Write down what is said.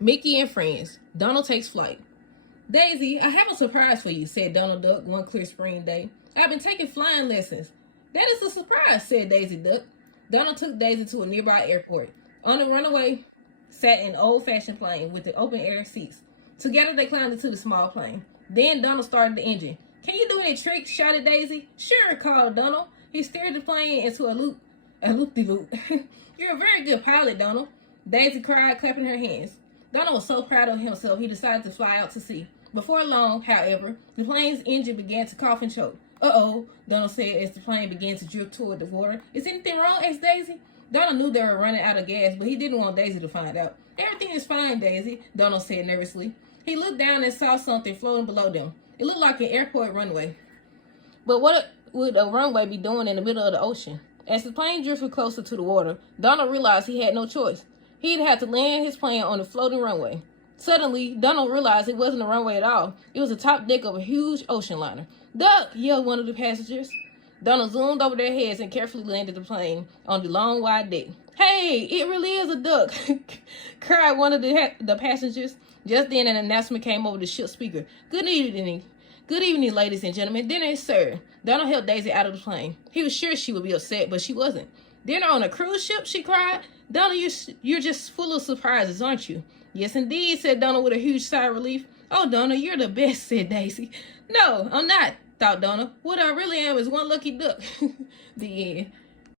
Mickey and friends. Donald takes flight. Daisy, I have a surprise for you, said Donald Duck one clear spring day. I've been taking flying lessons. That is a surprise, said Daisy Duck. Donald took Daisy to a nearby airport. On the runaway sat an old-fashioned plane with the open-air seats. Together they climbed into the small plane. Then Donald started the engine. Can you do any tricks? Shouted Daisy. Sure, called Donald. He steered the plane into a loop-de-loop. You're a very good pilot, Donald. Daisy cried, clapping her hands. Donald was so proud of himself, he decided to fly out to sea. Before long, however, the plane's engine began to cough and choke. Uh-oh, Donald said as the plane began to drift toward the water. Is anything wrong? Asked Daisy. Donald knew they were running out of gas, but he didn't want Daisy to find out. Everything is fine, Daisy, Donald said nervously. He looked down and saw something floating below them. It looked like an airport runway. But what would a runway be doing in the middle of the ocean? As the plane drifted closer to the water, Donald realized he had no choice. He'd have to land his plane on the floating runway. Suddenly, Donald realized it wasn't a runway at all. It was the top deck of a huge ocean liner. Duck! Yelled one of the passengers. Donald zoomed over their heads and carefully landed the plane on the long, wide deck. Hey, it really is a duck, cried one of the passengers. Just then, an announcement came over the ship's speaker. Good evening, ladies and gentlemen. Dinner is served. Donald helped Daisy out of the plane. He was sure she would be upset, but she wasn't. Dinner on a cruise ship, she cried. Donald, you're just full of surprises, aren't you? Yes, indeed, said Donald with a huge sigh of relief. Oh, Donald, you're the best, said Daisy. No, I'm not, thought Donald. What I really am is one lucky duck. The end.